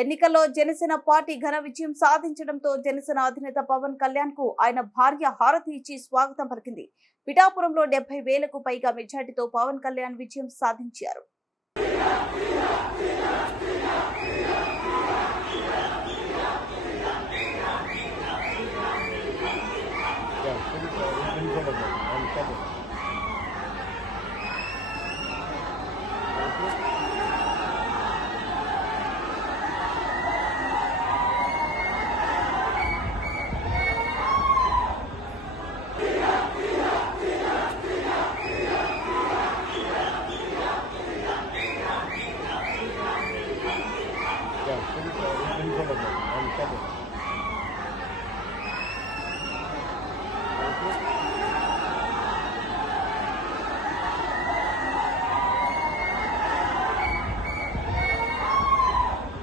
ఎన్నికల్లో జనసేన పార్టీ ఘన విజయం సాధించడంతో జనసేన అధినేత పవన్ కళ్యాణ్కు ఆయన భార్య హారతి ఇచ్చి స్వాగతం పలికింది. పిఠాపురంలో డెబ్బై వేలకు పైగా మెజార్టీతో పవన్ కళ్యాణ్ విజయం సాధించారు. 아니, 까봐.